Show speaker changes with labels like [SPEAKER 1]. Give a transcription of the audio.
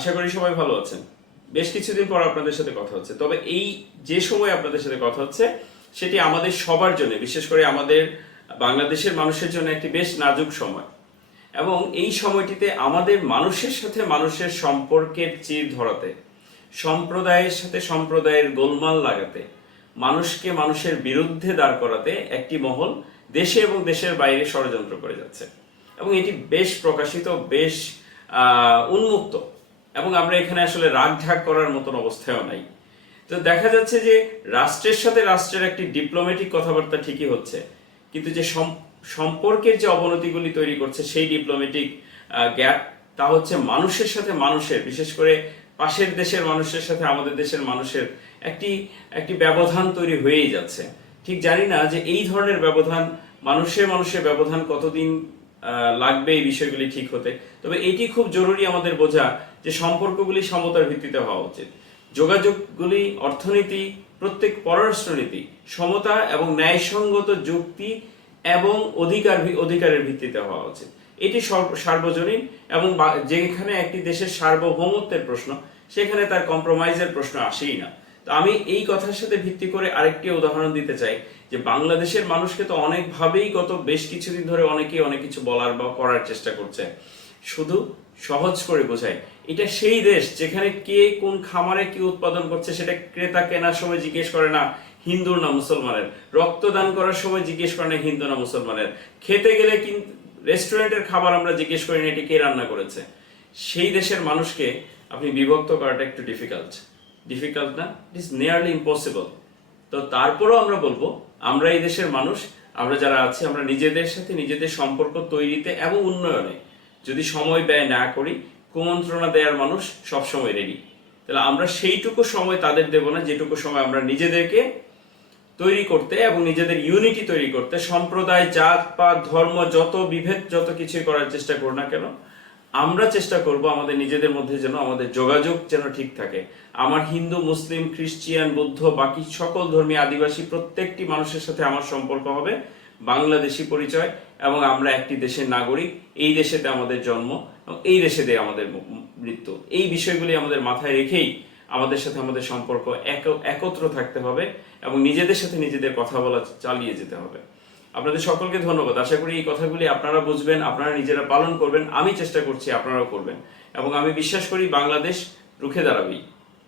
[SPEAKER 1] আশা করি সবাই ভালো আছেন। বেশ কিছুদিন পর আপনাদের সাথে কথা হচ্ছে। তবে এই যে সময় আপনাদের সাথে কথা হচ্ছে, সেটি আমাদের সবার জন্য, বিশেষ করে আমাদের বাংলাদেশের মানুষের জন্য একটি বেশ নাজুক সময়। এবং এই সময়টিতে আমাদের মানুষের সাথে মানুষের সম্পর্কের চির ধরাতে, সম্প্রদায়ের সাথে সম্প্রদায়ের গোলমাল লাগাতে, মানুষকে মানুষের বিরুদ্ধে দাঁড় করাতে একটি মহল দেশে এবং দেশের বাইরে ষড়যন্ত্র করে যাচ্ছে। এবং এটি বেশ প্রকাশিত, বেশ উন্মুক্ত। এবং আমরা এখানে আসলে রাগ ঢাক করার মতন অবস্থায়ও নাই। তো দেখা যাচ্ছে যে রাষ্ট্রের সাথে রাষ্ট্রের একটি ডিপ্লোম্যাটিক কথাবার্তা ঠিকই হচ্ছে, কিন্তু যে সম- সম্পর্কের যে অবনতিগুলি তৈরি করছে সেই ডিপ্লোম্যাটিক গ্যাপ তা হচ্ছে মানুষের সাথে মানুষের, বিশেষ করে পাশের দেশের মানুষের সাথে আমাদের দেশের মানুষের একটি একটি ব্যবধান তৈরি হয়েই যাচ্ছে। ঠিক জানি না যে এই ধরনের ব্যবধান মানুষের মানুষের ব্যবধান কতদিন লাগবে এই বিষয়গুলি ঠিক হতে। তবে এটি খুব জরুরি আমাদের বোঝা যে সম্পর্কগুলি সমতার ভিত্তিতে হওয়া উচিত। যোগাযোগগুলি, অর্থনীতি, প্রত্যেক পররাষ্ট্রনীতি সমতা এবং ন্যায়সঙ্গত যুক্তি এবং অধিকার অধিকারের ভিত্তিতে হওয়া উচিত। এটি সার্বজনীন এবং যেখানে একটি দেশের সার্বভৌমত্বের প্রশ্ন, সেখানে তার কম্প্রোমাইজের প্রশ্ন আসেই না। তো আমি এই কথার সাথে ভিত্তি করে আরেকটি উদাহরণ দিতে চাই, যে বাংলাদেশের মানুষকে তো অনেকভাবেই গত বেশ কিছুদিন ধরে অনেকেই অনেক কিছু বলার বা করার চেষ্টা করছে। শুধু সহজ করে বোঝায় এটা সেই দেশ যেখানে কে কোন খামারে কি উৎপাদন করছে সেটা ক্রেতা কেনার সময় জিজ্ঞেস করে না, হিন্দুর না মুসলমানের। রক্তদান করার সময় জিজ্ঞেস করে না, হিন্দু না মুসলমানের। খেতে গেলে কিন্তু রেস্টুরেন্টের খাবার আমরা জিজ্ঞেস করি না, এটি কে রান্না করেছে? সেই দেশের মানুষকে আপনি বিভক্ত করাটা একটু ডিফিকাল্ট ডিফিকাল্ট না ইট ইজ নিয়ারলি ইম্পসিবল তো তারপরেও আমরা বলব, আমরা এই দেশের মানুষ, আমরা যারা আছি, আমরা নিজেদের সাথে নিজেদের সম্পর্ক তৈরিতে এবং উন্নয়নে যদি সময় ব্যয় না করি, কুমন্ত্রণা দেওয়ার মানুষ সবসময় রেডি তাহলে আমরা সেইটুকু সময় তাদের দেব না, যেটুকু সময় আমরা নিজেদেরকে তৈরি করতে এবং নিজেদের ইউনিটি তৈরি করতে, সম্প্রদায় জাত পাত ধর্ম, যত বিভেদ, যত কিছুই করার চেষ্টা করো না কেন আমরা চেষ্টা করব আমাদের নিজেদের মধ্যে যেন আমাদের যোগাযোগ যেন ঠিক থাকে। আমার হিন্দু, মুসলিম, খ্রিস্টিয়ান, বৌদ্ধ, বাকি সকল ধর্মী আদিবাসী প্রত্যেকটি মানুষের সাথে আমার সম্পর্ক হবে। বাংলাদেশি পরিচয় এবং আমরা একটি দেশের নাগরিক। এই দেশেতে আমাদের জন্ম এবং এই দেশে দেশেতে আমাদের মৃত্যু। এই বিষয়গুলি আমাদের মাথায় রেখেই আমাদের সাথে আমাদের সম্পর্ক এক- একত্র থাকতে হবে এবং নিজেদের সাথে নিজেদের কথা বলা চালিয়ে যেতে হবে। আপনাদের সকলকে ধন্যবাদ। আশা করি এই কথাগুলি আপনারা বুঝবেন, আপনারা নিজেরা পালন করবেন, আমি চেষ্টা করছি আপনারাও করবেন। এবং আমি বিশ্বাস করি বাংলাদেশ রুখে দাঁড়াবেই।